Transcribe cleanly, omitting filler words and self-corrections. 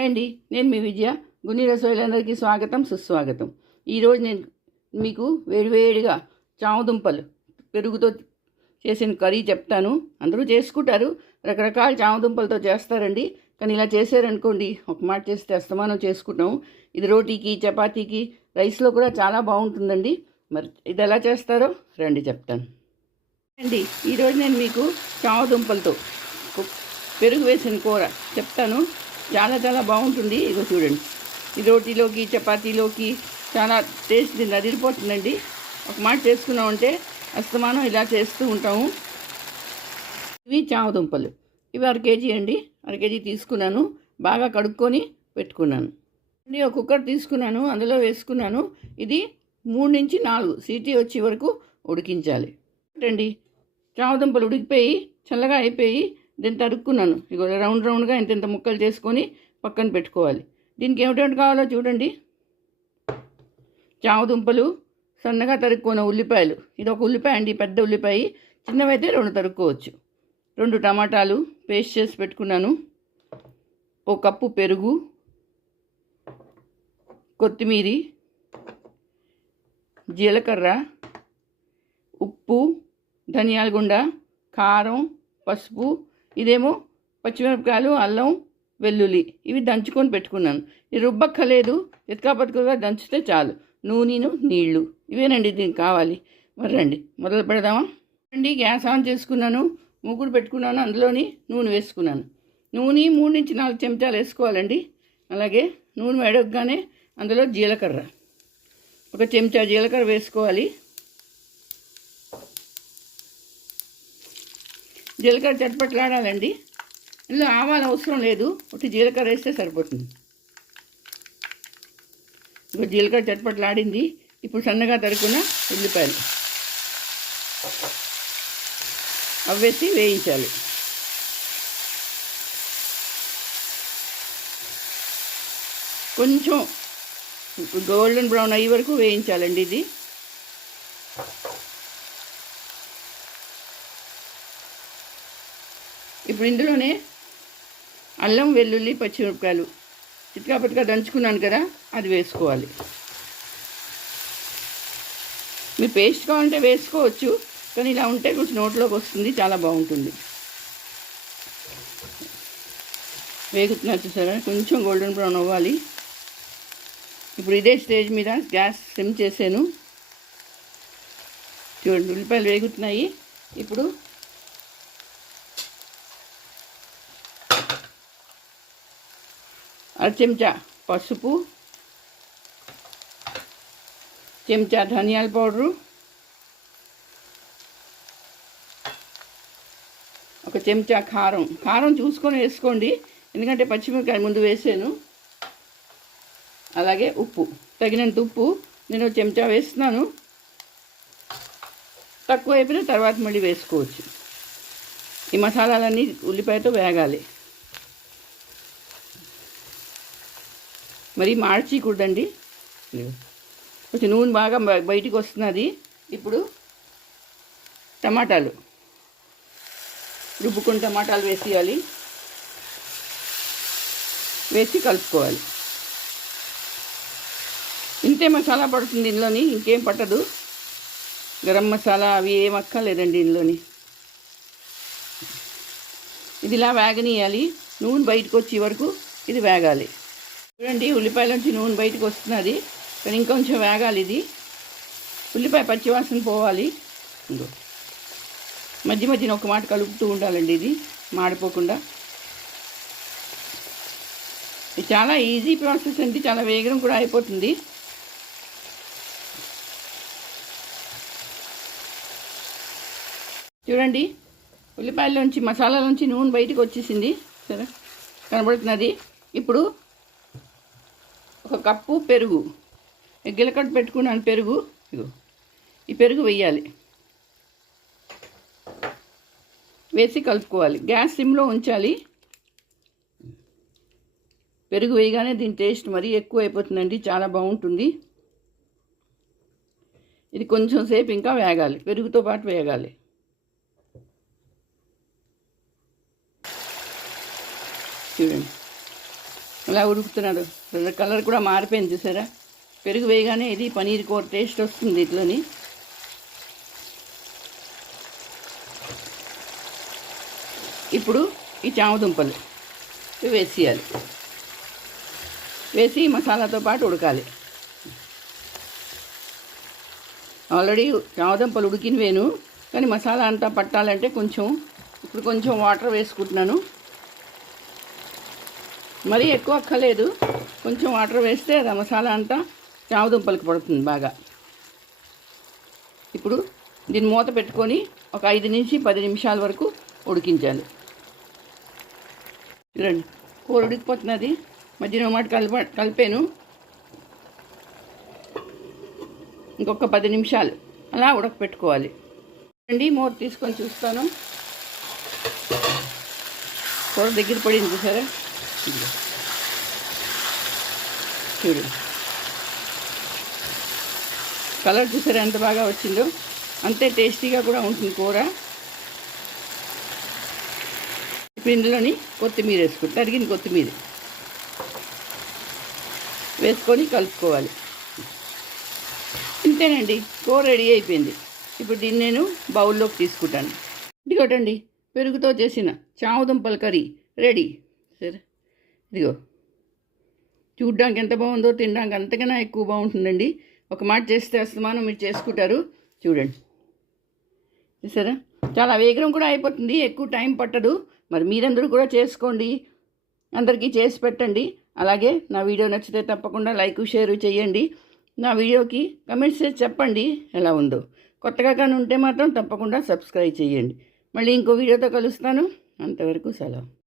Hi అండి, నేను మీ విజయ. గున్ని రసోయిలందరికీ స్వాగతం, సుస్వాగతం. ఈరోజు నేను మీకు వేడివేడిగా చామదుంపలు పెరుగుతో చేసిన కర్రీ చెప్తాను. అందరూ చేసుకుంటారు, రకరకాల చామదుంపలతో చేస్తారండి. కానీ ఇలా చేశారనుకోండి, ఒక మాట చేస్తే అస్తమానం చేసుకుంటాం. ఇది రోటీకి, చపాతీకి, రైస్లో కూడా చాలా బాగుంటుందండి. మరి ఇది ఎలా చేస్తారో రండి చెప్తాను అండి. ఈరోజు నేను మీకు చామదుంపలతో పెరుగు వేసిన కూర చెప్తాను. చాలా చాలా బాగుంటుంది. ఇగో చూడండి, ఈ రోటీలోకి, చపాతీలోకి చాలా టేస్ట్ నదిరిపోతుందండి. ఒక మాట చేసుకున్నామంటే అస్తమానం ఇలా చేస్తూ ఉంటాము. ఇవి చామదుంపలు, ఇవి 1 కేజీ అండి. 1 కేజీ తీసుకున్నాను, బాగా కడుక్కొని పెట్టుకున్నాను అండి. ఒక కుక్కర్ తీసుకున్నాను, అందులో వేసుకున్నాను. ఇది 3 నుంచి 4 సీటీ వచ్చే వరకు ఉడికించాలి అండి. చామదుంపలు ఉడికిపోయి చల్లగా అయిపోయి దీన్ని తరుక్కున్నాను. ఇగో రౌండ్గా ఇంత ముక్కలు చేసుకొని పక్కన పెట్టుకోవాలి. దీనికి ఏమిటేమిటి కావాలో చూడండి. చామదుంపలు, సన్నగా తరుక్కున్న ఉల్లిపాయలు, ఇది ఒక ఉల్లిపాయ అండి, పెద్ద ఉల్లిపాయ. చిన్నవైతే 2 తరుక్కోవచ్చు. 2 టమాటాలు పేస్ట్ చేసి పెట్టుకున్నాను. 1 కప్పు పెరుగు, కొత్తిమీర, జీలకర్ర, ఉప్పు, ధనియాల గుండ, కారం, పసుపు, ఇదేమో పచ్చిమిరపకాయలు, అల్లం, వెల్లుల్లి, ఇవి దంచుకొని పెట్టుకున్నాను. ఇది రుబ్బక్కలేదు, ఇతకాపతకగా దంచితే చాలు. నూనెను, నీళ్లు, ఇవేనండి దీనికి కావాలి. మరి రండి మొదలు పెడదామా అండి. గ్యాస్ ఆన్ చేసుకున్నాను, మూకుడు పెట్టుకున్నాను, అందులోని నూనె వేసుకున్నాను. నూనె 3 నుంచి 4 చెంచాలు వేసుకోవాలండి. అలాగే నూనె వేడగానే అందులో జీలకర్ర, 1 చెంచా జీలకర్ర వేసుకోవాలి. జీలకర్ర చట్పట్లాడాలండి. ఇందులో ఆవాలు అవసరం లేదు, ఒకటి జీలకర్ర వేస్తే సరిపోతుంది. ఇప్పుడు జీలకర్ర చట్పట్లాడింది. ఇప్పుడు సన్నగా తరుక్కున్న ఉల్లిపాయలు అవేసి వేయించాలి. కొంచెం గోల్డెన్ బ్రౌన్ అయ్యే వరకు వేయించాలండి. ఇది ఇప్పుడు ఇందులోనే అల్లం, వెల్లుల్లి, పచ్చిమిరపకాయలు చిట్కాపట్గా దంచుకున్నాను కదా, అది వేసుకోవాలి. మీరు పేస్ట్ కావాలంటే వేసుకోవచ్చు, కానీ ఇలా ఉంటే కొంచెం నోట్లోకి వస్తుంది, చాలా బాగుంటుంది. వేగుతున్నారు చూసారా, కొంచెం గోల్డెన్ బ్రౌన్ అవ్వాలి. ఇప్పుడు ఇదే స్టేజ్ మీద గ్యాస్ సిమ్ చేసాను. చూడండి, ఉల్లిపాయలు వేగుతున్నాయి. ఇప్పుడు అర చెంచా పసుపు, చెంచా ధనియాల పౌడరు, 1 చెంచా కారం. కారం చూసుకొని వేసుకోండి, ఎందుకంటే పచ్చిమిరపకాయ ముందు వేసాను. అలాగే ఉప్పు, తగినంత ఉప్పు నేను 1 చెంచా వేస్తున్నాను. తక్కువ అయిపోయిన తర్వాత మళ్ళీ వేసుకోవచ్చు. ఈ మసాలాలన్నీ ఉల్లిపాయతో వేగాలి. మరి మార్చకూడదండి. కొంచెం నూనె బాగా బయటికి వస్తున్నది. ఇప్పుడు టమాటాలు, రుబ్బుకుని టమాటాలు వేసేయాలి. వేసి కలుపుకోవాలి. ఇంతే మసాలా పడుతుంది ఇందులోని, ఇంకేం పట్టదు. గరం మసాలా అవి ఏం అక్కర్లేదండి ఇందులోని. ఇది ఇలా వేగనీయాలి, నూనె బయటకు వచ్చే వరకు ఇది వేగాలి. చూడండి, ఉల్లిపాయల నుంచి నూనె బయటకు వస్తున్నది, కానీ ఇంకొంచెం వేగాలి. ఇది ఉల్లిపాయ పచ్చివాసన పోవాలి. మధ్య మధ్యన ఒక మాట కలుపుతూ ఉండాలండి, ఇది మాడిపోకుండా. ఇది చాలా ఈజీ ప్రాసెస్ అండి, చాలా వేగం కూడా అయిపోతుంది. చూడండి, ఉల్లిపాయలోంచి, మసాలాలోంచి నూనె బయటకు వచ్చేసింది, సరే కనబడుతున్నది. ఇప్పుడు 1 కప్పు పెరుగు, గిలకట్టు పెట్టుకున్నాను పెరుగు. ఇగో ఈ పెరుగు వేయాలి, వేసి కలుపుకోవాలి. గ్యాస్ సిమ్లో ఉంచాలి. పెరుగు వేయగానే దీని టేస్ట్ మరీ ఎక్కువ అయిపోతుందండి, చాలా బాగుంటుంది. ఇది కొంచెం సేపు ఇంకా వేగాలి, పెరుగుతో పాటు వేగాలి. చూడండి, అలా ఉడుకుతున్నారు. కలర్ కూడా మారిపోయింది చూసారా. పెరుగు వేయగానే ఇది పనీర్ కూర టేస్ట్ వస్తుంది ఇట్లోని. ఇప్పుడు ఈ చామదుంపలు వేసేయాలి. వేసి మసాలాతో పాటు ఉడకాలి. ఆల్రెడీ చామదుంపలు ఉడికినవేను, కానీ మసాలా అంతా పట్టాలంటే ఇప్పుడు కొంచెం వాటర్ వేసుకుంటున్నాను. మరీ ఎక్కువ అక్కర్లేదు, కొంచెం వాటర్ వేస్తే అది మసాలా అంతా చామదుంపలకి పడుతుంది బాగా. ఇప్పుడు దీన్ని మూత పెట్టుకొని ఒక 5 నుంచి 10 నిమిషాల వరకు ఉడికించాలి. చూడండి, కూర ఉడికిపోతున్నది. మధ్యలో మాట కలిపాను. ఇంకొక 10 నిమిషాలు అలా ఉడకపెట్టుకోవాలి అండి. మూత తీసుకొని చూస్తాను. కూర దగ్గర పడింది చూసారా. చూడండి, కలర్ చూసారా ఎంత బాగా వచ్చిందో. అంతే టేస్టీగా కూడా ఉంటుంది కూర. ఇప్పుడు ఇందులోని కొత్తిమీర వేసుకుంటాను. తరిగిన కొత్తిమీర వేసుకొని కలుపుకోవాలి. ఇంతేనండి, కూర రెడీ అయిపోయింది. ఇప్పుడు దీన్ని నేను బౌల్లోకి తీసుకుంటాను. ఇదిగోటండి, పెరుగుతో చేసిన చామదుంపల కర్రీ రెడీ. సరే, ఇదిగో చూడ్డానికి ఎంత బాగుందో, తినడానికి అంతకన్నా ఎక్కువ బాగుంటుందండి. ఒక మాట చేస్తే అస్తమానం మీరు చేసుకుంటారు. చూడండి, చూసారా, చాలా వేగం కూడా అయిపోతుంది, ఎక్కువ టైం పట్టదు. మరి మీరందరూ కూడా చేసుకోండి, అందరికీ చేసి పెట్టండి. అలాగే నా వీడియో నచ్చితే తప్పకుండా లైక్ షేర్ చేయండి. నా వీడియోకి కమెంట్స్ చేసి చెప్పండి ఎలా ఉందో. కొత్తగా కానీ ఉంటే మాత్రం తప్పకుండా సబ్స్క్రైబ్ చేయండి. మళ్ళీ ఇంకో వీడియోతో కలుస్తాను. అంతవరకు సెలవు.